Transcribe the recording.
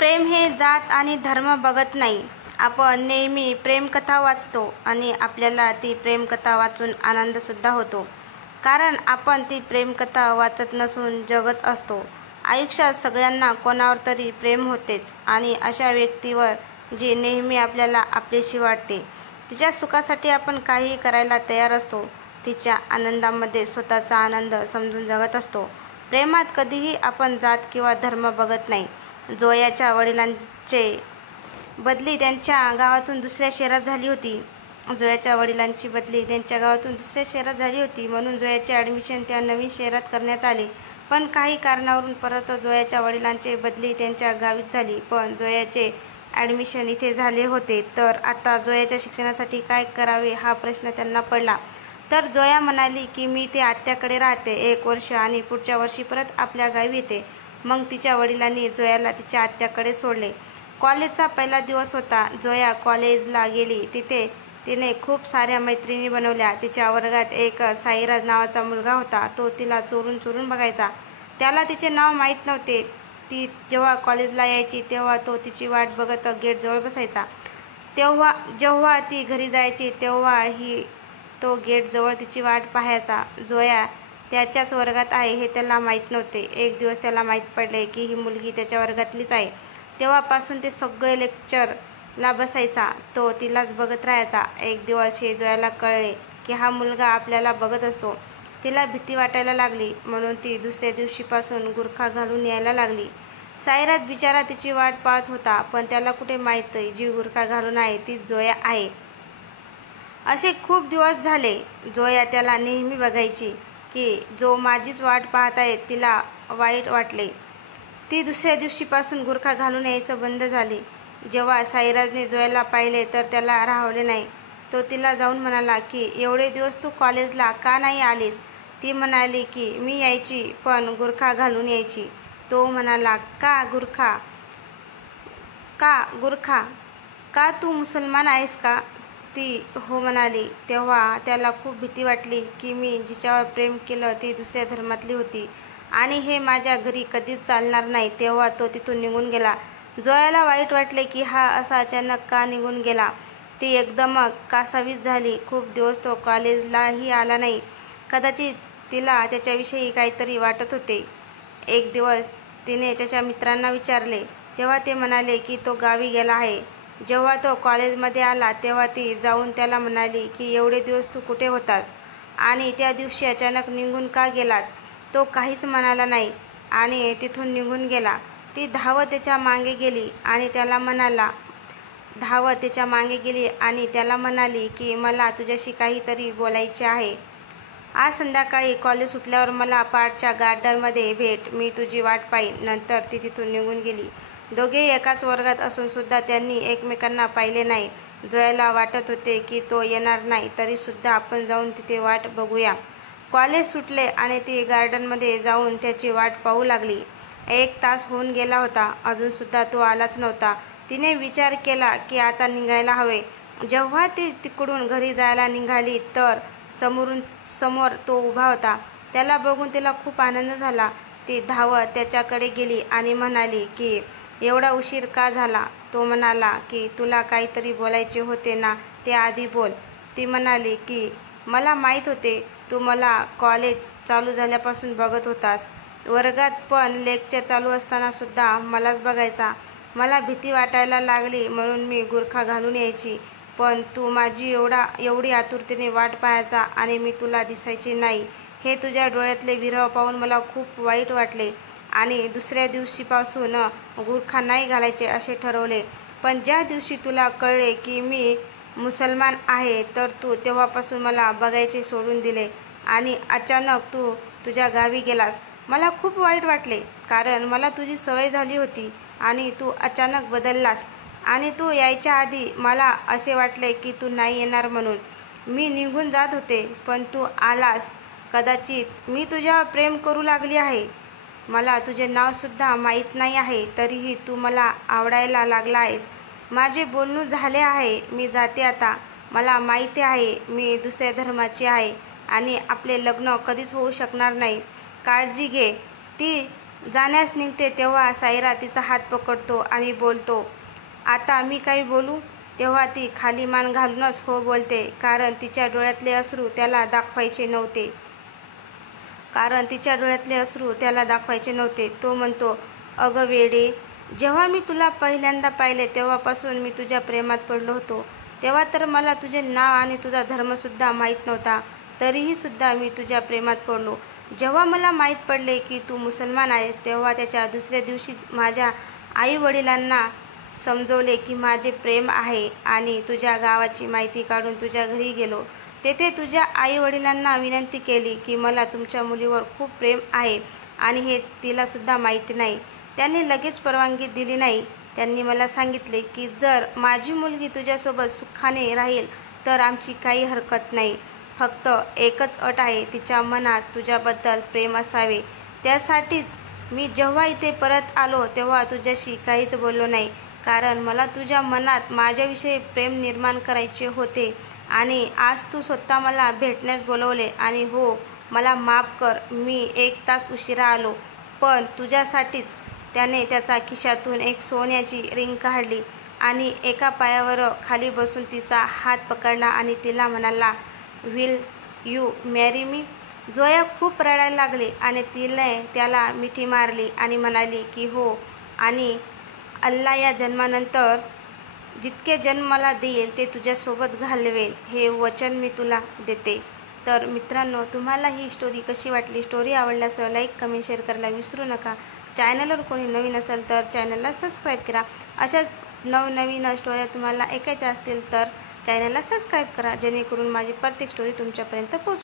प्रेम हे जात आणि धर्म बघत नाही. आपण नेहमी प्रेमकथा वाचतो आणि आपल्याला ती प्रेमकथा वाचून आनंदसुद्धा होतो, कारण आपण ती प्रेमकथा वाचत नसून जगत असतो. आयुष्यात सगळ्यांना कोणावर तरी प्रेम होतेच आणि अशा व्यक्तीवर जी नेहमी आपल्याला आपलीशी वाटते, तिच्या सुखासाठी आपण काहीही करायला तयार असतो, तिच्या आनंदामध्ये स्वतःचा आनंद समजून जगत असतो. प्रेमात कधीही आपण जात किंवा धर्म बघत नाही. जोयाच्या वडिलांची बदली त्यांच्या गावातून दुसऱ्या शहरात झाली होती. म्हणून जोयाचे ॲडमिशन त्या नवीन शहरात करण्यात आले. पण काही कारणावरून परत जोयाच्या वडिलांची बदली त्यांच्या गावीच झाली. पण जोयाचे ॲडमिशन इथे झाले होते, तर आता जोयाच्या शिक्षणासाठी काय करावे हा प्रश्न त्यांना पडला. तर जोया म्हणाली की मी ते आत्याकडे राहते 1 वर्ष आणि पुढच्या वर्षी परत आपल्या गावी येते. मग तिच्या वडिलांनी जोयाला तिच्या आत्याकडे सोडले. कॉलेजचा पहिला दिवस होता. जोया कॉलेजला गेली. तिथे तिने खूप साऱ्या मैत्रिणी बनवल्या. तिच्या वर्गात एक साईराज नावाचा मुलगा होता. तो तिला चोरून चोरून बघायचा. त्याला तिचे नाव माहीत नव्हते. ती जेव्हा कॉलेजला यायची तेव्हा तो तिची वाट बघत गेटजवळ बसायचा. जेव्हा ती घरी जायची तेव्हाही तो गेटजवळ तिची वाट पाहायचा. जोया त्याच्याच वर्गात आहे हे त्याला माहीत नव्हते. एक दिवस त्याला माहीत पडले की ही मुलगी त्याच्या वर्गातलीच आहे. तेव्हापासून ते सगळे लेक्चरला बसायचा. तो तिलाच बघत राहायचा. एक दिवस हे जोयाला कळले की हा मुलगा आपल्याला बघत असतो. तिला भीती वाटायला लागली. म्हणून ती दुसऱ्या दिवशीपासून गुरखा घालून यायला लागली. साईराज बिचारा तिची वाट पाहत होता, पण त्याला कुठे माहीत जी गुरखा घालून आहे ती जोया आहे. असे खूप दिवस झाले. जोया त्याला नेहमी बघायची की जो माझीच वाट पाहत आहे. तिला वाईट वाटले. ती दुसऱ्या दिवशीपासून गुरखा घालून यायचं बंद झाली. जेव्हा साईराजने जोयाला पाहिले तर त्याला राहवले नाही. तो तिला जाऊन म्हणाला की एवढे दिवस तू कॉलेजला का नाही आलीस? ती म्हणाली की मी यायची, पण गुरखा घालून यायची. तो म्हणाला का गुरखा? का तू मुसलमान आहेस का? ती हो म्हणाली. तेव्हा त्याला खूप भीती वाटली की मी जिच्यावर प्रेम केलं ती दुसऱ्या धर्मातली होती आणि हे माझ्या घरी कधीच चालणार नाही. तेव्हा तो तिथून निघून गेला. जोयाला वाईट वाटले की हा असा अचानक का निघून गेला. ती एकदम कासावीस झाली. खूप दिवस तो कॉलेजलाही आला नाही. कदाचित तिला त्याच्याविषयी काहीतरी वाटत होते. एक दिवस तिने त्याच्या मित्रांना विचारले, तेव्हा ते म्हणाले की तो गावी गेला आहे. जेव्हा तो कॉलेजमध्ये आला तेव्हा ती जाऊन त्याला म्हणाली की एवढे दिवस तू कुठे होतास आणि त्या दिवशी अचानक निघून का गेलास? तो काहीच म्हणाला नाही आणि तिथून निघून गेला. ती धावत त्याच्या मागे गेली आणि त्याला म्हणाली की मला तुझ्याशी काहीतरी बोलायचे आहे. आज संध्याकाळी कॉलेज सुटल्यावर मला पार्कच्या गार्डनमध्ये भेट. मी तुझी वाट पाहीन. नंतर ती तिथून निघून गेली. दोघेही एकाच वर्गात असून सुद्धा त्यांनी एकमेकांना पाहिले नाही. जोयाला वाटत होते की तो येणार नाही, तरी सुद्धा आपण जाऊन तिथे वाट बघूया. कॉलेज सुटले आणि ती गार्डनमध्ये जाऊन त्याची वाट पाहू लागली. 1 तास होऊन गेला होता. अजून सुद्धा तो आलाच नव्हता. तिने विचार केला की आता निघायला हवे. जेव्हा ती तिकडून घरी जायला निघाली तर समोर तो उभा होता. त्याला बघून तिला खूप आनंद झाला. ती धावत त्याच्याकडे गेली आणि म्हणाली की एवढा उशीर का झाला? तो म्हणाला की तुला काहीतरी बोलायचे होते ना, ते आधी बोल. ती म्हणाली की मला माहीत होते तू मला कॉलेज चालू झाल्यापासून बघत होतास. वर्गात पण लेक्चर चालू असताना सुद्धा मलाच बघायचा. मला भीती वाटायला लागली म्हणून मी गुरखा घालून यायची, पण तू माझी एवढी आतुरतेने वाट पाहायचा आणि मी तुला दिसायची नाही. हे तुझ्या डोळ्यातले विरह पाहून मला खूप वाईट वाटले आणि दुसऱ्या दिवशीपासून गुरखा नाही घालायचे असे ठरवले. पण ज्या दिवशी तुला कळले की मी मुसलमान आहे तर तू तेव्हापासून मला बघायचे सोडून दिले आणि अचानक तू तुझ्या गावी गेलास. मला खूप वाईट वाटले, कारण मला तुझी सवय झाली होती आणि तू अचानक बदललास आणि तू यायच्या आधी मला असे वाटले की तू नाही येणार म्हणून मी निघून जात होते, पण तू आलास. कदाचित मी तुझ्यावर प्रेम करू लागली आहे. मला तुझे नावसुद्धा माहीत नाही आहे, तरीही तू मला आवडायला लागला आहेस. माझे बोलणं झाले आहे. मी जाते आता. मला माहिती आहे मी दुसऱ्या धर्माची आहे आणि आपले लग्न कधीच होऊ शकणार नाही. काळजी घे. ती जाण्यास निघते तेव्हा सायरा तिचा हात पकडतो आणि बोलतो, आता मी काही बोलू? तेव्हा ती खाली मान घालूनच हो बोलते, कारण तिच्या डोळ्यातले अश्रू त्याला दाखवायचे नव्हते. तो म्हणतो, अगं वेडे, जेव्हा मी तुला पहिल्यांदा पाहिले तेव्हापासून मी तुझ्या प्रेमात पडलो होतो. तेव्हा तर मला तुझे नाव आणि तुझा धर्मसुद्धा माहीत नव्हता. तरीही सुद्धा मी तुझ्या प्रेमात पडलो. जेव्हा मला माहीत पडले की तू मुसलमान आहेस तेव्हा त्याच्या दुसऱ्या दिवशी माझ्या आई-वडिलांना समजवले की माझे प्रेम आहे आणि तुझ्या गावाची माहिती काढून तुझ्या घरी गेलो. तेथे तुझ्या आई-वडिलांना विनंती केली की मला तुमच्या मुलीवर खूप प्रेम आहे आणि हे तिलासुद्धा माहिती नाही. त्यांनी लगेच परवानगी दिली नाही. त्यांनी मला सांगितले की जर माझी मुलगी तुझ्यासोबत सुखाने राहील तर आमची काही हरकत नाही. फक्त एकच अट आहे, तिच्या मनात तुझ्याबद्दल प्रेम असावे. त्यासाठीच मी जेव्हा इथे परत आलो तेव्हा तुझ्याशी काहीच बोललो नाही, कारण मला तुझ्या मनात माझ्याविषयी प्रेम निर्माण करायचे होते. आणि आज तू स्वतः मला भेटण्यास बोलवले आणि हो, मला माफ कर, मी 1 तास उशिरा आलो. पण तुझ्यासाठीच. त्याने त्याच्या खिशातून एक सोन्याची रिंग काढली आणि एका पायावर खाली बसून तिचा हात पकडला आणि तिला म्हणाला, will you marry me? Zoya खूप रडायला लागली आणि तिने त्याला मिठी मारली आणि म्हणाली की हो, आणि अल्ला या जन्मानंतर जितके जन्म मला देईल ते तुझ्यासोबत घालवेल, हे वचन मी तुला देते. तर मित्रांनो, तुम्हाला ही स्टोरी कशी वाटली? स्टोरी आवडल्यास लाईक, कमेंट, शेअर करायला विसरू नका. चॅनलवर कोणी नवीन असेल तर चॅनलला सबस्क्राईब करा. अशाच नवनवीन स्टोऱ्या तुम्हाला ऐकायच्या असतील तर चॅनलला सबस्क्राईब करा, जेणेकरून माझी प्रत्येक स्टोरी तुमच्यापर्यंत पोहोचेल.